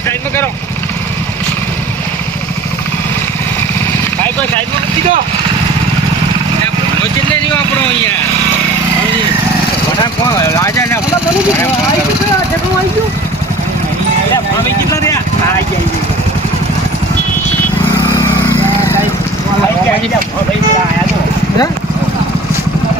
સાઈડમાં કરો બાઈક સાઈડમાં મૂકી દો કેટલે રહ્યો આપણો અહીંયા રાજા ને કેટલા રહ્યા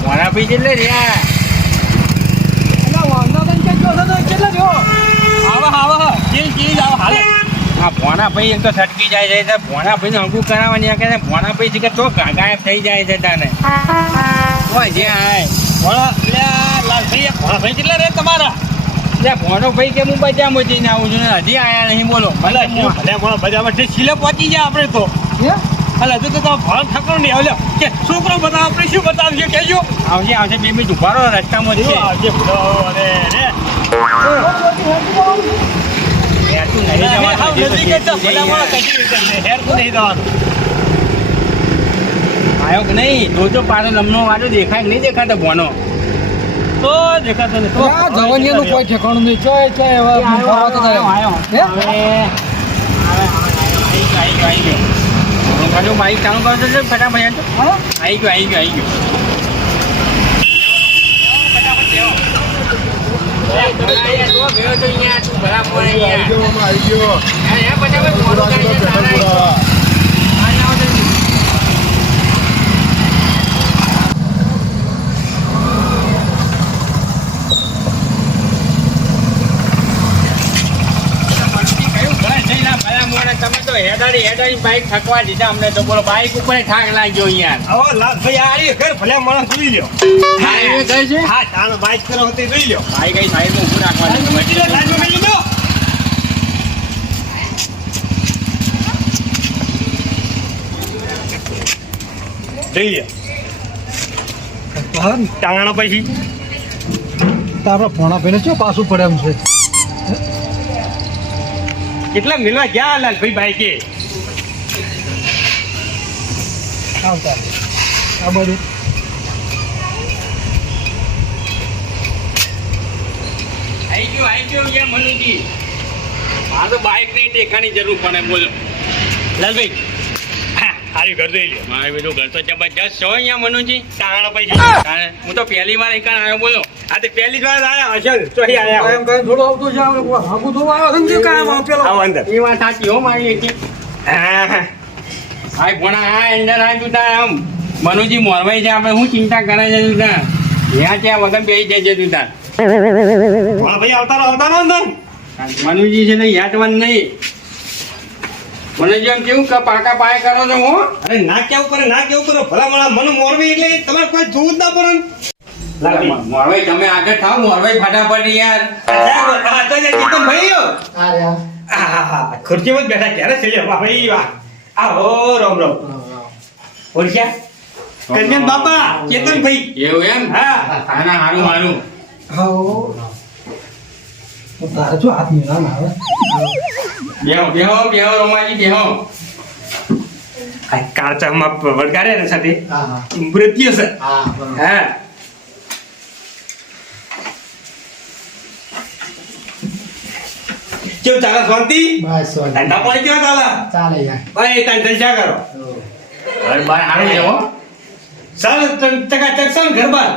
મોડા ભાઈ કેટલે રહ્યા ભોણા ભાઈ એમ તો છટકી જાય છે ભોણા ભાઈ ને અંગું કરાવવાની કે ભોણા ભાઈ છે તો ગાયબ થઈ જાય છે તાને જે લાલભાઈ ભોણા ભાઈ કેટલા રે તમારા એટલે ભોણો ભાઈ કે હું બજારમાં જઈને આવું છું ને હજી આયા નહીં બોલો ભલે બજારમાં છેલ્લે પહોંચી જાય આપણે તો એટલે હજુ તો ભણ ઠકરો નહીં આવ્યો કે છોકરો બતાવો આપણે શું બતાવશે કહેજો આવશે બે મિનિટ ઉભા રહો રસ્તામાં જ આવજે આવ્યો કે નહીં જોજો પાછો લમનો વાળો દેખાય નહીં દેખાતો ભોનો તો દેખાતો નહીં જવાનિયાનું કોઈ ઠેકાણું નહીં આવ્યો બાઈક ચાલુ કરતો છે ફટાફટ આવી ગયો તમે તો હેડાડી બાઈક ઠકવા દીધા અમને તો બોલો બાઈક ઉપર ઠાક લાગ્યો યાર ભાઈ ઘર ભલે માણસ જોઈ લ્યો ઘર છે હા તાનો બાઈક કરો હોતે જોઈ લ્યો બાઈક કઈ સાઈડ માં ઉભું રાખવાનું જોઈ લ્યો ટાંગણો પછી તારા ભોણા ભાઈને શું પાછું પડે એમ છે કેટલા મિલવા ગયા લાલભાઈ બાઈકે આવતા આ બધું આવી ગયો યાર મનુજી આ તો બાઈક નહીં દેખાની જરૂર પડે બોલો લાલભાઈ હારી ઘર જોઈ લ્યો મારે બધું ઘર તો જબરજસ્ત છો અહીંયા મનુજી તાણ પૈસા હું તો પહેલી વાર અહીં આવ્યો બોલો આ તો પહેલી જ વાર આવ્યા અસલ તો અહીં આવ્યા એમ કઈ થોડું આવતું છે આપણે હાબુ તો આવ્યો સમજો કામ પેલો આવ અંદર એ વાત સાચી હો મારી એક આય ભણા આ અંદર આ તું તાર આમ મનુજી મોરવાઈ છે આપણે શું ચિંતા કરે છે તું તાર ત્યાં ત્યાં વગર બેસી જજે તું તાર ભાઈ આવતા અંદર મનુજી છે ને યાદવાન નહીં મને જેમ કેવું કે પાકા પાય કરો છો હું અરે ના કેવું કરો ભલા મળા મને મોરવી એટલે તમારે કોઈ જોવું જ ના પડે મોરવાઈ તમે આગળ થાવ મોરવાઈ ફટાફટ યાર ચેતન ભાઈ ખુરશીમાં જ બેઠા ક્યારે છે ભાઈ આહો રામ ઓળખ્યા કન્યા બાપા ચેતન ભાઈ એવું એમ હા આના હારું તારે શું હાથ મિલા ના આવે બેહો રોમાજી બેહો આ કાચામાં વળગાડે ને સાથે મૃત્યુ છે હા કેવું ચાલે શાંતિ બસ ધંધા પાણી કેવા ચાલે યાર ભાઈ તાન જલસા કરો અરે બાર હારું છે હો ચાલ ટકા ચકસન ઘર બાર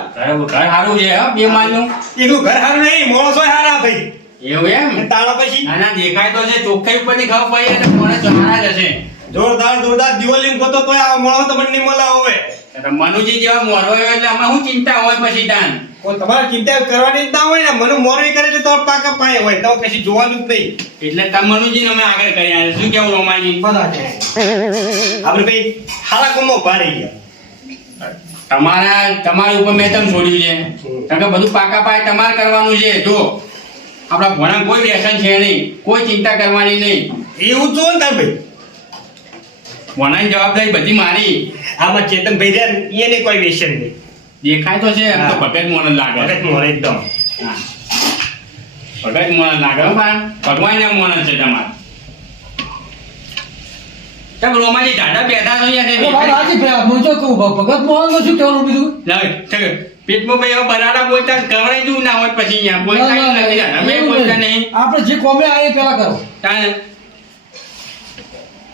ઘર હારું છે હો બે માનું એનું ઘર હારું નહીં મોણસો હારા ભાઈ એવું એમ તાળા પછી આના દેખાય તો છે ચોખ્ખાઈ ઉપરથી ખબર પડી અને કોણે ચમારા જશે જોરદાર દિવાળી ગોતો તો આ મોણો તો બંને મળા હોય મનુજી જેવા મોરવો એટલે અમે શું ચિંતા હોય પછી તાન કોઈ તમારે ચિંતા કરવાની જ ના હોય ને મનુ મોરવી કરે તો પાકા પાય હોય તો પછી જોવાનું જ નહીં એટલે તમ મનુજી અમે આગળ કર્યા શું કેવું રોમાજી આપણે ભાઈ હાલા કોમો પાડી ગયા તમારા ઉપર મેં તમ છોડ્યું છે કારણ કે બધું પાકા પાય તમારે કરવાનું છે જો આપણા ભણા કોઈ વ્યસન છે નહીં કોઈ ચિંતા કરવાની નહીં એવું જો ને તાર ભાઈ ભણાની જવાબદારી બધી મારી આમાં ચેતન ભાઈ રે એને કોઈ વ્યસન નહીં દેખાય તો છે એમ તો ભગત મોન લાગે ભગત મોન એકદમ ભગત મોન લાગે હો બા ભગવાન ના મોન છે તમારે તમે રોમાજી ઢાંડા બેઠા છો યાર અરે વાત સાચી ભે હું જો કહું ભગત મોહન શું કહેવાનું બીજું લાવ ચલ પેટમાં ભાઈ હવે બનાડા બોલતા કવરાઈ દઉં ના હોય પછી અહીંયા બોલતા નથી અમે બોલતા નહીં આપણે જે કોમે આવી પેલા કરો તાને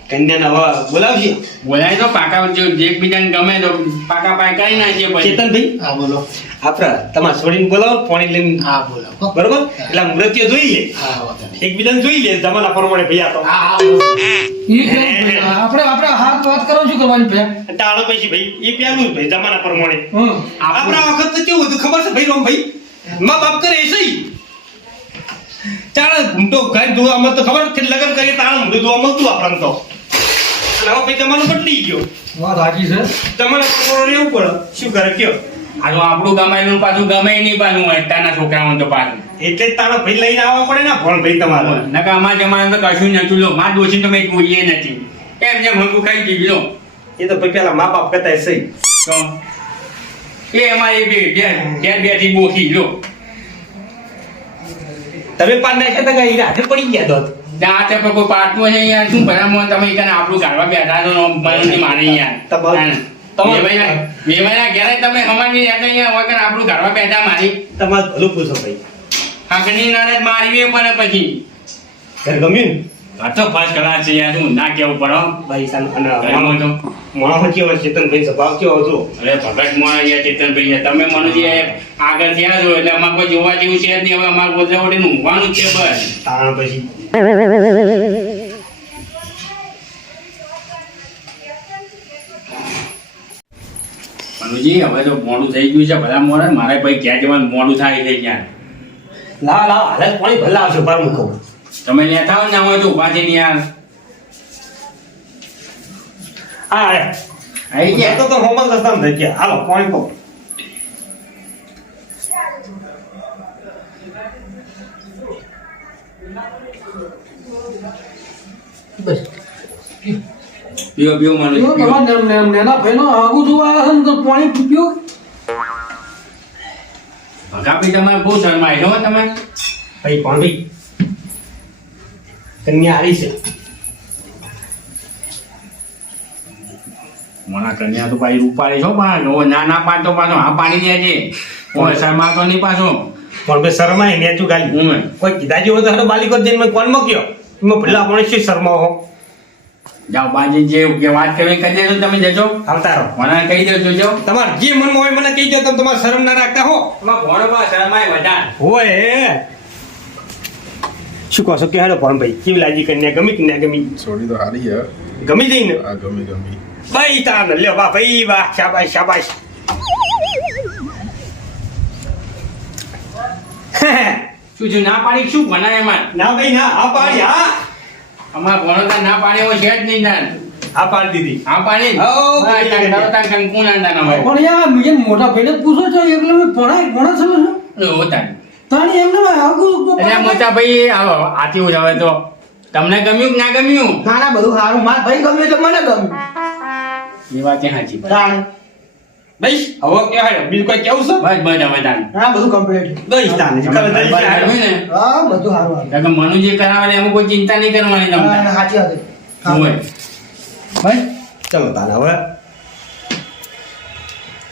કન્યાને હવે બોલાવશે બોલાય તો પાકા જો એકબીજાને ગમે તો પાકા પાય કરી નાખીએ પછી ચેતનભાઈ હા બોલો આપણા તમારે છોડીને બોલાવો પાણી લઈને હા બોલો બરોબર એટલે મૃત્યુ જોઈ લે હા વાત એકબીજાને જોઈ લે જમાના પ્રમાણે ભૈયા તો હા આપણે હાથ વાત કરો શું કરવાની ભે ટાળો પછી ભાઈ એ પેલું જ ભાઈ જમાના પ્રમાણે હમ આપણા વખત તો કેવું હતું ખબર છે ભાઈ રોમ ભાઈ મા બાપ કરે સહી ચાલ તો ગાય દો આમાં તો ખબર કે લગન કરીએ તાણ મૂળ દો મળતું આપણને તો અને હવે ભાઈ જમાનો બદલી ગયો વાત સાચી છે જમાના પ્રમાણે રહેવું પડે શું કરે કયો આ તો આપણું ગમાયેલું પાછું ગમે નહીં પાછું અત્યારના છોકરાઓ તો પાછું એટલે જ તારો ભાઈ લઈને આવવા પડે ને ભણ ભાઈ તમારો નકા અમારા જમાના તો કશું નતું લો માર દોષી તો મેં જોઈએ નથી એમ જેમ હંગું ખાઈ દીધી લો એ તો ભાઈ પેલા મા બાપ કરતા સહી તો એ અમારી બે ઘેર બેઠી બોખી લો તમે પાડ નાખ્યા તા કઈ રાતે પડી ગયા તો ત્યાં તે કોઈ પાટવું છે યાર શું ભરામો તમે કને આપણું ગાળવા બેઠા છો મને મારી યાર વેવાના ઘેરે તમે હમાની અહીંયા વગર આપણું ગાળવા બેઠા મારી તમારે ભલું પૂછો ભાઈ હાકની નારાજ મારી પડે પછી ઘર ગમ્યું આ તો ફાસ્ટ કલાક છે યાર હું ના કેવું પડો ભાઈ સાલ અને ઘરમાં તો માણસ કેવો ચેતનભાઈ સ્વભાવ કેવો હતો અરે ભગત મોણા યાર ચેતનભાઈ તમે મનુજી આગળ થયા છો એટલે અમારે કોઈ જોવા જેવું છે જ નહીં હવે અમારે પોતા વડે ઊંઘવાનું જ છે બસ તાણ પછી મનુજી હવે તો મોડું થઈ ગયું છે બધા મોડા મારે ભાઈ ક્યાં જવાનું મોડું થાય છે ક્યાં લાવ હાલત પાણી ભલા આવશે બાર મૂકો તમે લેતા હો ના હોય તો ઉભા થઈને યાર આવી ગયા તો હોમવર્ક રસ્તામાં થઈ ગયા હાલો પાણી પો બસ પીઓ પીઓ મનુજી જો પીઓ તમારા નેના ભાઈનો આગુ જોવા આવ્યા છે ને તો પાણી પીયો ભગાપી તમારે બહુ શરમાય છો તમે ભાઈ પાણી કન્યા હારી છે મોના કન્યા તો ભાઈ રૂપાળી છો પણ ના ના પાડતો પાછો હા પાડી દે છે કોઈ શરમાતો નહીં પાછો પણ બે શરમાય ને તું ગાલી કોઈ કીધા જેવો તો હારો બાલિકો જઈને કોણ મૂક્યો એમાં ભલા પાણી શું શરમાવો જાઓ બાજી જે કે વાત કરવી કહી દેજો તમે જજો આવતા રહો મને કહી દેજો જો તમારે જે મનમાં હોય મને કહી દો તમે તમારે શરમ ના રાખતા હો તમારા ભણો બા શરમાય વધારે હોય શું કહો છો કે હાલો પણ ભાઈ કેવી લાગી કન્યા ગમી કે ના ગમી છોડી તો હારી હે ગમી જઈને આ ગમી ગમી ભાઈ તાન લ્યો બા ભાઈ વાહ શાબાશ શાબાશ શું જો ના પાડી શું ભણાય એમાં ના ભાઈ ના આ પાડી હા અમારા ભણો તો ના પાડે એવો છે જ નહીં ના આ પાડી દીધી હા પાડી હો, પાડી દીધી. કંકુ ના દાના ભાઈ પણ યાર બીજે મોટા ભાઈને પૂછો છો એટલે મેં ભણા છે ને હોતા તાણી એમને આગુ એટલે મોટા ભાઈ આવો આથી હું હવે તો તમને ગમ્યું કે ના ગમ્યું નાના બધું સારું મારા ભાઈ ગમ્યું તો મને ગમ્યું એ વાત સાચી ભાઈ તાણ ભાઈ હવે કે હાલો બીજું કોઈ કેવું છે બસ બસ હવે તાન હા બધું કમ્પ્લીટ ભાઈ તાન તમે જલ્દી બરાબર હાલો. ગમ્યું ને હા બધું સારું કારણ કે મનુ જે કરાવે ને એમાં કોઈ ચિંતા નહીં કરવાની હા તમને સાચી વાત હોય ભાઈ ચલો તાન હવે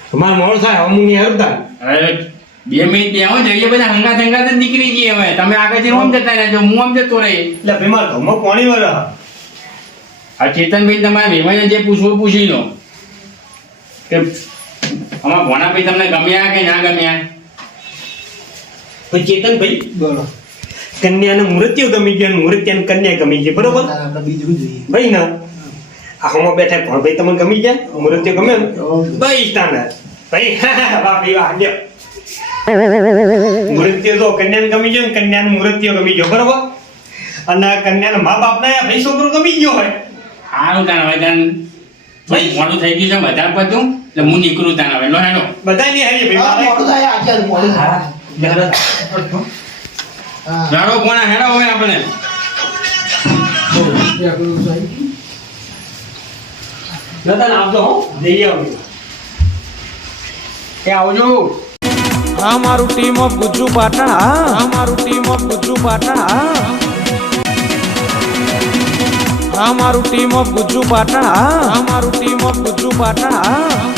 તમારા મોડ થાય હવે હું નહીં હરતા અરે 2 મિનિટ ત્યાં આવો જઈએ બધા હંગાત હંગાત જ નીકળી જઈએ હવે તમે આગળથી ઓમ જતા રહેજો હું આમ જતો રહી એટલે બીમાર ઘઉંમાં પાણી વળે આ ચેતનભાઈ તમારે વેવાઈને જે પૂછવું પૂછી લો કે અમારા ભોણાભાઈ તમને ગમ્યા કે ના ગમ્યા ભાઈ ચેતનભાઈ બોલો કન્યાને મૃત્યુ ગમી ગયું અને મૃત્યુને કન્યા ગમી ગઈ બરોબર આપણે બીજું જોઈએ ભાઈ ના આ હમો બેઠા પણ ભાઈ તમને ગમી ગયા મૃત્યુ ગમે ને ભાઈ તાને ભાઈ વાહ ભાઈ વાહ લ્યો મૃત્યુ તો કન્યાને ગમી ગયો ને કન્યાનું મૃત્યુ ગમી ગયો બરોબર અને કન્યાના મા બાપ ના ભાઈ છોકરો ગમી ગયો હોય સારું તાન હવે તાન ભાઈ મોડું થઈ ગયું છે વધારે પડતું એટલે હું નીકળું તાન હવે લો હેલો બધા ની હારી હા ભાઈ મોટું થાય આખી મોડું હા જરા હા જાડો કોના હેડો હોય આપણે નતા આવજો હો જઈ આવજો એ આવજો આ મારું ટીમ ઓફ ગુજ્જુ પાટણ આ મારું ટીમ ઓફ ગુજ્જુ પાટણ અમારું ટીમ ઓફ ગુજ્જુ પાટણ અમારું ટીમ ઓફ ગુજ્જુ પાટણ